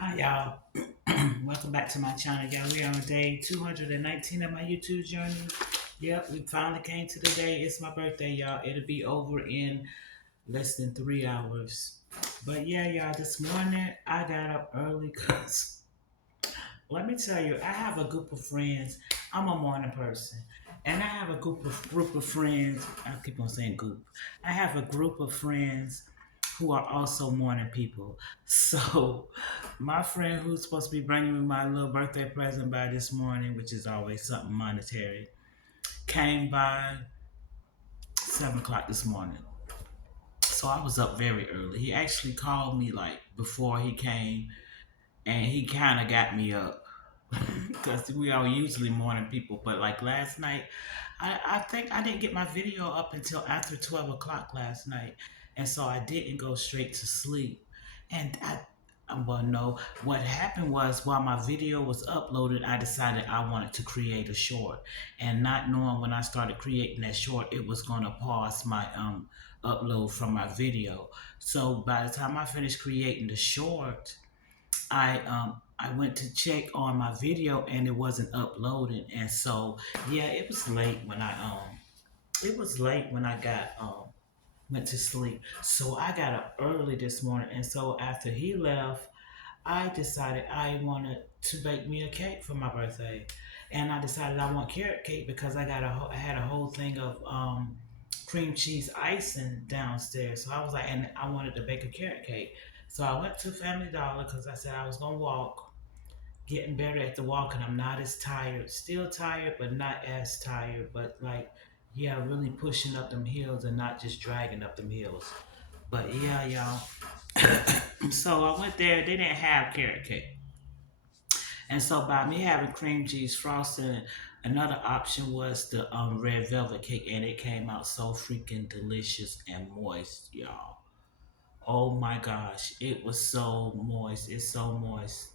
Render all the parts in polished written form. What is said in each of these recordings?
Hi y'all. Welcome back to my channel, y'all. We are on day 219 of my YouTube journey. Yep, we finally came to the day. It's my birthday, y'all. It'll be over in less than 3 hours. But yeah, y'all, this morning I got up early because let me tell you, I have a group of friends. I'm a morning person. And I have a group of friends. I keep on saying group. I have a group of friends who are also morning people. So my friend who's supposed to be bringing me my little birthday present by this morning, which is always something monetary, came by 7 o'clock this morning. So I was up very early. He actually called me like before he came, and he kind of got me up because we are usually morning people. But like last night, I think I didn't get my video up until after 12 o'clock last night. And so I didn't go straight to sleep. And well, no, what happened was while my video was uploaded, I decided I wanted to create a short. And not knowing when I started creating that short, it was going to pause my upload from my video. So by the time I finished creating the short, I went to check on my video and it wasn't uploading, and so yeah, it was late when I got went to sleep. So I got up early this morning, and so after he left, I decided I wanted to bake me a cake for my birthday, and I decided I want carrot cake because I had a whole thing of cream cheese icing downstairs. So I was like, and I wanted to bake a carrot cake. So I went to Family Dollar because I said I was gonna walk, getting better at the walking. I'm not as tired, still tired, but not as tired. But like, yeah, really pushing up them hills and not just dragging up them hills. But yeah, y'all. So I went there. They didn't have carrot cake. And so by me having cream cheese frosting, another option was the red velvet cake, and it came out so freaking delicious and moist, y'all. Oh my gosh, it was so moist. It's so moist.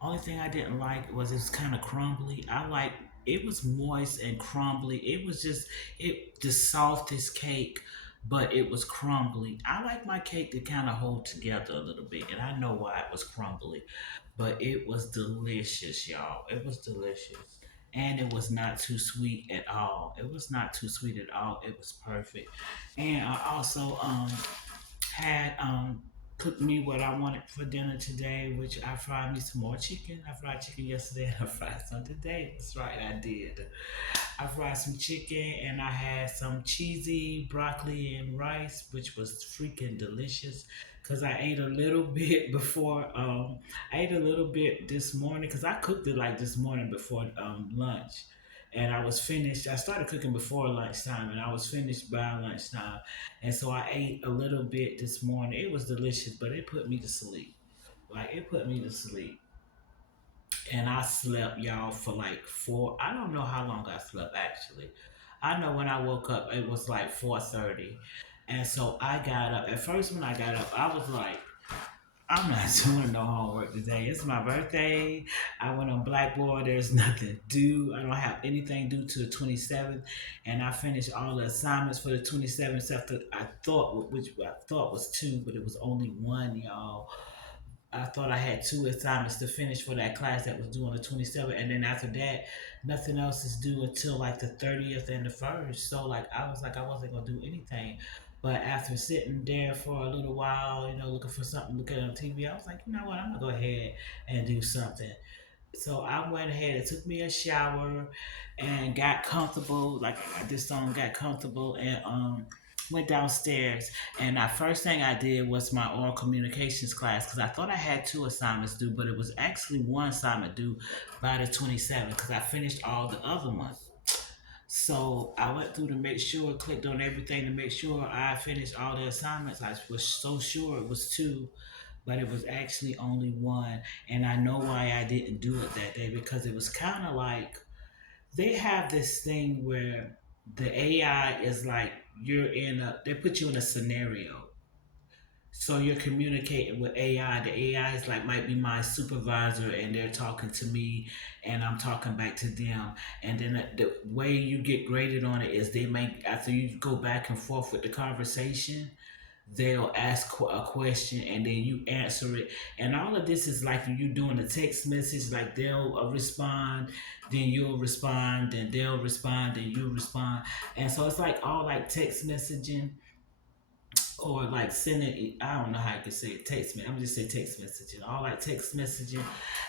Only thing I didn't like was it was kind of crumbly. I like it was moist and crumbly. It was just it the softest cake, but it was crumbly. I like my cake to kind of hold together a little bit, and I know why it was crumbly, but it was delicious, y'all. It was delicious. And it was not too sweet at all. It was not too sweet at all. It was perfect. And I also had cooked me what I wanted for dinner today, which I fried me some more chicken. I fried chicken yesterday and I fried some today. That's right, I did. I fried some chicken and I had some cheesy broccoli and rice, which was freaking delicious. Cause I ate a little bit before. I ate a little bit this morning because I cooked it like this morning before lunch, and I was finished. I started cooking before lunchtime, and I was finished by lunchtime, and so I ate a little bit this morning. It was delicious, but it put me to sleep. Like it put me to sleep, and I slept, y'all, for like four. I don't know how long I slept actually. I know when I woke up, it was like 4:30, and so I got up. At first, when I got up, I was like, I'm not doing no homework today. It's my birthday. I went on Blackboard. There's nothing due. I don't have anything due to the 27th. And I finished all the assignments for the 27th, except that which I thought was two, but it was only one, y'all. I thought I had two assignments to finish for that class that was due on the 27th. And then after that, nothing else is due until like the 30th and the 1st. So like I was like I wasn't gonna do anything. But after sitting there for a little while, looking for something to look at on TV, I was like, you know what, I'm gonna go ahead and do something. So I went ahead and took me a shower and got comfortable. Like this song got comfortable and went downstairs. And the first thing I did was my oral communications class because I thought I had two assignments due, but it was actually one assignment due by the 27th because I finished all the other ones. So I went through to make sure, clicked on everything to make sure I finished all the assignments. I was so sure it was two, but it was actually only one. And I know why I didn't do it that day because it was kind of like they have this thing where the AI is like they put you in a scenario. So you're communicating with AI. The AI is like might be my supervisor, and they're talking to me, and I'm talking back to them. And then the way you get graded on it is they make after you go back and forth with the conversation, they'll ask a question and then you answer it. And all of this is like you doing a text message, like they'll respond, then you'll respond, then they'll respond, then you respond. And so it's like all like text messaging or like sending, I don't know how I could say it, text me. I'm just say text messaging, all like text messaging.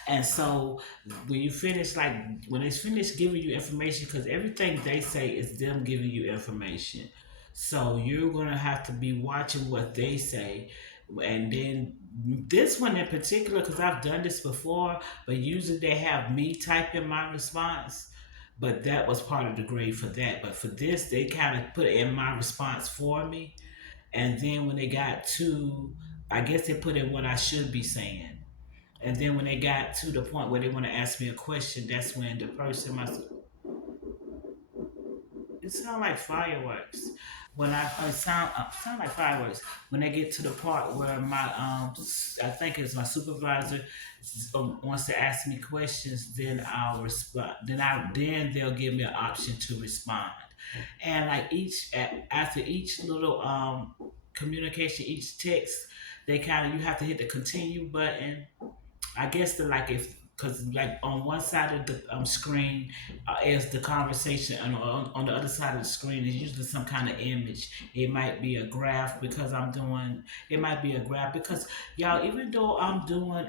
And so when you finish, like when it's finished giving you information, because everything they say is them giving you information. So you're gonna have to be watching what they say. And then this one in particular, because I've done this before, but usually they have me type in my response. But that was part of the grade for that. But for this, they kind of put in my response for me, and then when they got to, I guess they put in what I should be saying. And then when they got to the point where they want to ask me a question, that's when the person must. It sound like fireworks. When sound like fireworks. When they get to the part where my I think it's my supervisor wants to ask me questions, then I'll respond. Then they'll give me an option to respond. And like after each little communication, each text, they kind of, you have to hit the continue button. I guess the like if, because like on one side of the screen is the conversation, and on the other side of the screen is usually some kind of image. It might be a graph because I'm doing. It might be a graph because y'all, even though I'm doing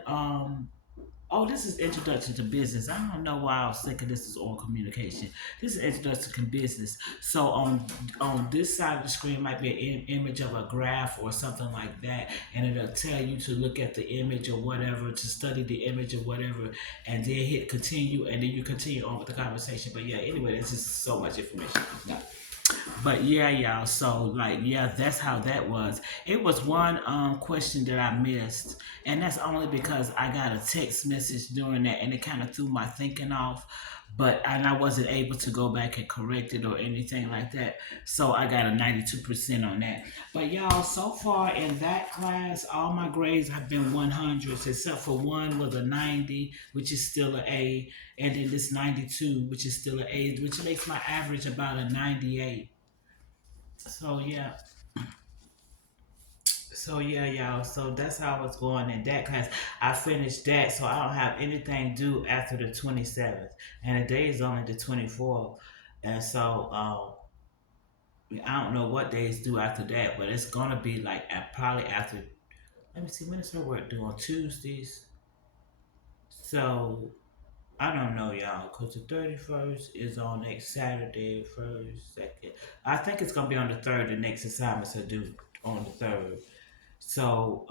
oh, this is introduction to business. I don't know why I was thinking this is all communication. This is introduction to business. So on this side of the screen might be an image of a graph or something like that, and it'll tell you to look at the image or whatever, to study the image or whatever, and then hit continue, and then you continue on with the conversation. But yeah, anyway, this is so much information. No. But yeah, y'all. So like, yeah, that's how that was. It was one question that I missed, and that's only because I got a text message during that, and it kind of threw my thinking off. But and I wasn't able to go back and correct it or anything like that. So I got a 92% on that. But y'all, so far in that class, all my grades have been 100s, except for one was a 90, which is still an A, and then this 92, which is still an A, which makes my average about a 98. So yeah, y'all. So that's how I was going in that class. I finished that, so I don't have anything due after the 27th, and the day is only the 24th. And so I don't know what days due after that, but it's gonna be like probably after. Let me see, when is her work due on Tuesdays? So I don't know, y'all, because the 31st is on next Saturday, first, second. I think it's gonna be on the third. The next assignments are due on the third. So,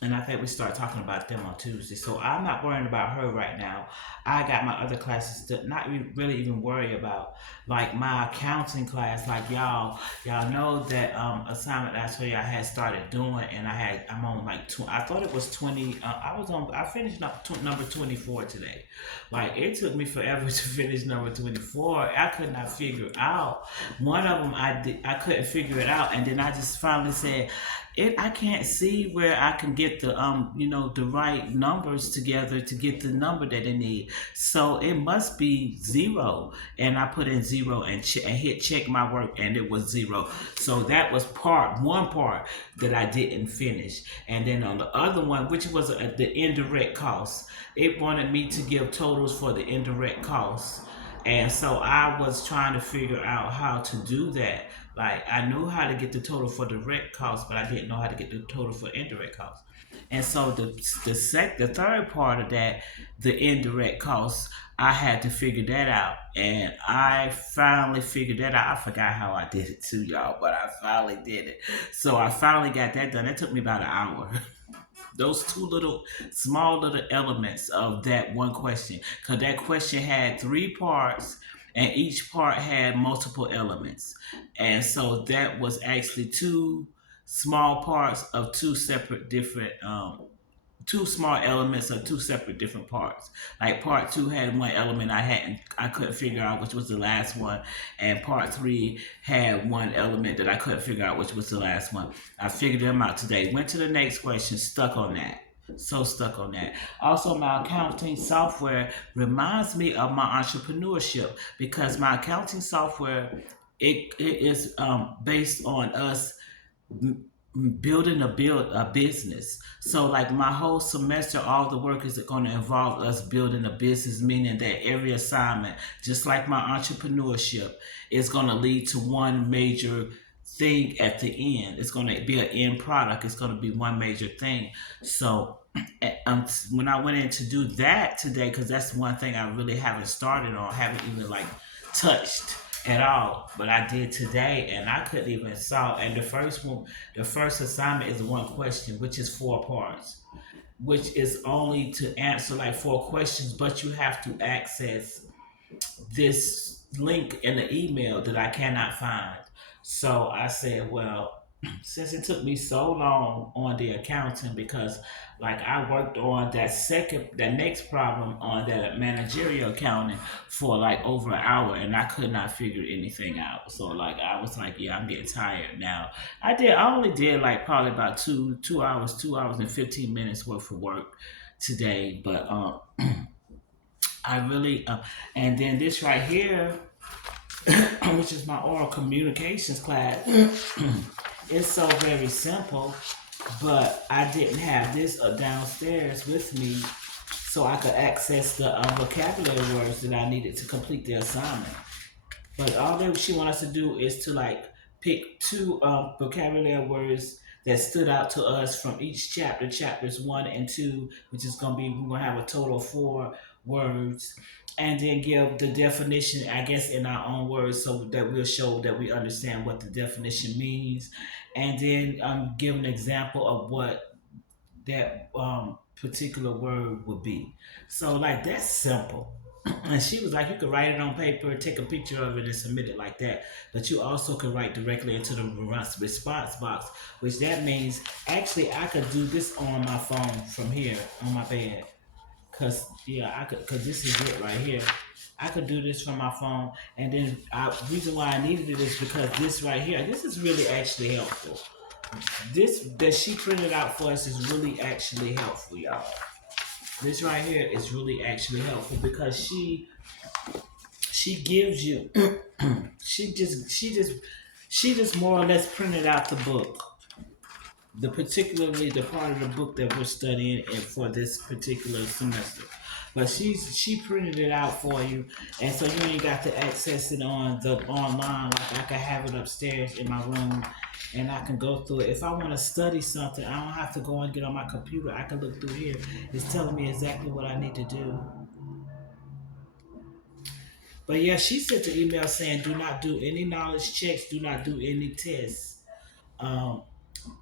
and I think we start talking about them on Tuesday. So I'm not worrying about her right now. I got my other classes to not really even worry about, like my accounting class. Like y'all know that assignment I told you I had started doing, and I'm on like I thought it was 20. I finished up number 24 today. Like it took me forever to finish number 24. I could not figure out one of them. I couldn't figure it out, and then I just finally said, I can't see where I can get the the right numbers together to get the number that they need. So it must be zero, and I put in zero and and hit check my work, and it was zero. So that was one part that I didn't finish, and then on the other one, which was the indirect costs, it wanted me to give totals for the indirect costs. And so I was trying to figure out how to do that. Like I knew how to get the total for direct costs, but I didn't know how to get the total for indirect costs. And so the third part of that, the indirect costs, I had to figure that out, and I finally figured that out. I forgot how I did it too, y'all, but I finally did it. So I finally got that done. It took me about an hour. Those two little small little elements of that one question, because that question had three parts, and each part had multiple elements, and so that was actually two small parts of two separate different two small elements of two separate different parts. Like part two had one element I couldn't figure out, which was the last one, and part three had one element that I couldn't figure out, which was the last one. I figured them out today. Went to the next question, stuck on that. So stuck on that. Also, my accounting software reminds me of my entrepreneurship, because my accounting software, it is based on us building a business. So like my whole semester, all the work is going to involve us building a business, meaning that every assignment, just like my entrepreneurship, is going to lead to one major thing at the end. It's going to be an end product. It's going to be one major thing. So when I went in to do that today, because that's one thing I really haven't started on, haven't even like touched at all, but I did today, and I couldn't even solve. And the first assignment is one question, which is four parts, which is only to answer like four questions, but you have to access this link in the email that I cannot find. So I said, well, since it took me so long on the accounting, because like I worked on that next problem on that managerial accounting for like over an hour, and I could not figure anything out. So like I was like, yeah, I'm getting tired now. I only did like probably about 2 hours and 15 minutes worth of work today, but I really and then this right here, which is my oral communications class. It's so very simple, but I didn't have this downstairs with me so I could access the vocabulary words that I needed to complete the assignment. But all that she wants us to do is to like pick two vocabulary words that stood out to us from each chapter, chapters 1 and 2, which is gonna be we're gonna have a total of 4 words, and then give the definition, I guess, in our own words, so that we'll show that we understand what the definition means, and then give an example of what that particular word would be. So like that's simple. And she was like, you could write it on paper, take a picture of it, and submit it like that. But you also could write directly into the response box, which that means actually I could do this on my phone from here on my bed. Cause yeah, I could, cause this is it right here. I could do this from my phone, and then reason why I needed it is because this right here, this is really actually helpful. This that she printed out for us is really actually helpful, y'all. This right here is really actually helpful because she gives you she just more or less printed out the book, the particularly the part of the book that we're studying and for this particular semester. But she printed it out for you, and so you ain't got to access it on the online. Like I can have it upstairs in my room, and I can go through it. If I want to study something, I don't have to go and get on my computer. I can look through here. It's telling me exactly what I need to do. But yeah, she sent an email saying, "Do not do any knowledge checks. Do not do any tests." Um,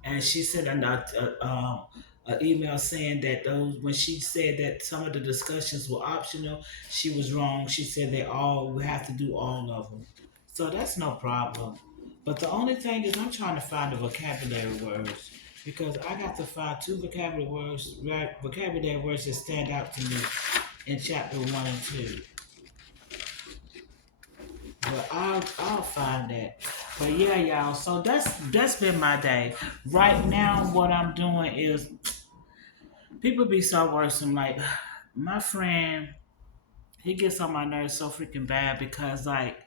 and she sent an email saying that those when she said that some of the discussions were optional, she was wrong. She said they all we have to do all of them, so that's no problem. But the only thing is, I'm trying to find the vocabulary words because I got to find two vocabulary words that stand out to me in chapter 1 and 2. But I'll find that. But yeah, y'all. So that's been my day. Right now, what I'm doing is people be so worrisome. Like my friend, he gets on my nerves so freaking bad because like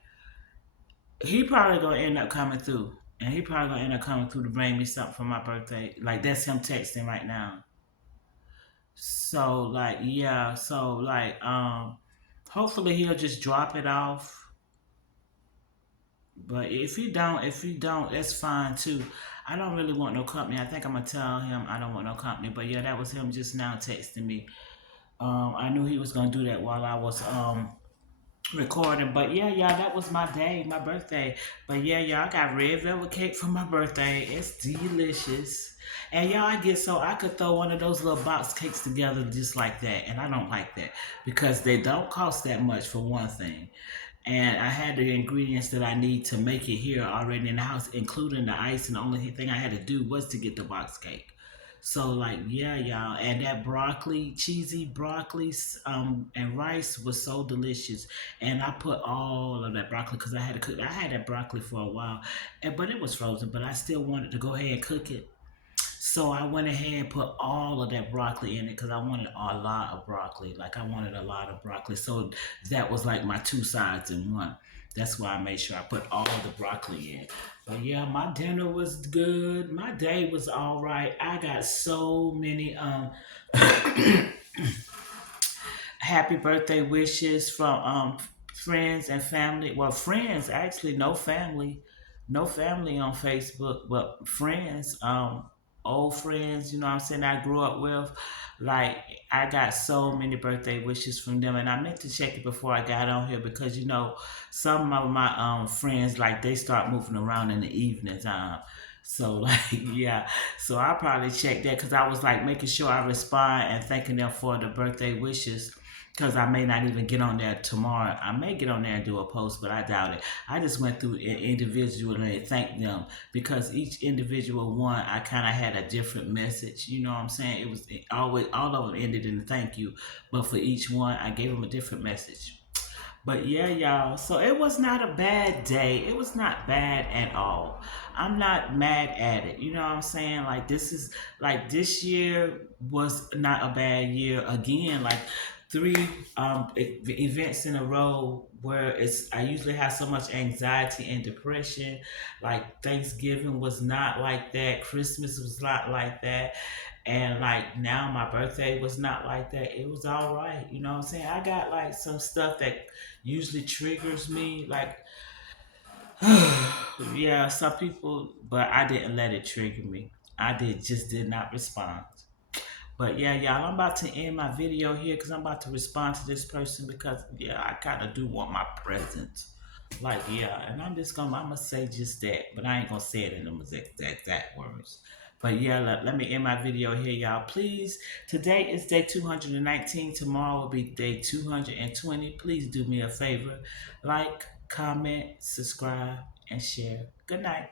he probably gonna end up coming through, and he probably gonna end up coming through to bring me something for my birthday. Like that's him texting right now. So like yeah, so like hopefully he'll just drop it off. But if he don't, that's fine too. I don't really want no company. I think I'm gonna tell him I don't want no company. But yeah, that was him just now texting me. I knew he was gonna do that while I was recording. But yeah, y'all, that was my day, my birthday. But yeah, y'all, I got red velvet cake for my birthday. It's delicious. And y'all, I get so I could throw one of those little box cakes together just like that, and I don't like that because they don't cost that much for one thing, and I had the ingredients that I need to make it here already in the house, including the ice. And the only thing I had to do was to get the box cake. So like yeah, y'all, and that broccoli, cheesy broccoli, and rice was so delicious. And I put all of that broccoli because I had to cook. I had that broccoli for a while, but it was frozen. But I still wanted to go ahead and cook it. So I went ahead and put all of that broccoli in it because I wanted a lot of broccoli. Like I wanted a lot of broccoli. So that was like my two sides in one. That's why I made sure I put all of the broccoli in. But yeah, my dinner was good. My day was all right. I got so many happy birthday wishes from friends and family. Well, friends actually, no family, no family on Facebook, but friends, old friends. You know what I'm saying? I grew up with. Like I got so many birthday wishes from them, and I meant to check it before I got on here because some of my friends like they start moving around in the evenings. So like yeah, so I probably checked that because I was like making sure I respond and thanking them for the birthday wishes because I may not even get on there tomorrow. I may get on there and do a post, but I doubt it. I just went through it individually and thanked them because each individual one, I kind of had a different message. You know what I'm saying? It always all of them ended in a thank you, but for each one, I gave them a different message. But yeah, y'all. So it was not a bad day. It was not bad at all. I'm not mad at it. You know what I'm saying? Like this year was not a bad year again. Like three events in a row where it's I usually have so much anxiety and depression. Like Thanksgiving was not like that. Christmas was not like that. And like now my birthday was not like that. It was all right. You know what I'm saying? I got like some stuff that usually triggers me. Like yeah, some people but I didn't let it trigger me. I did not respond. But yeah, y'all, I'm about to end my video here because I'm about to respond to this person because yeah, I kinda do want my present. Like yeah, and I'm gonna say just that, but I ain't gonna say it in them exact words. But yeah, let me end my video here, y'all. Please, today is day 219. Tomorrow will be day 220. Please do me a favor, like, comment, subscribe, and share. Good night.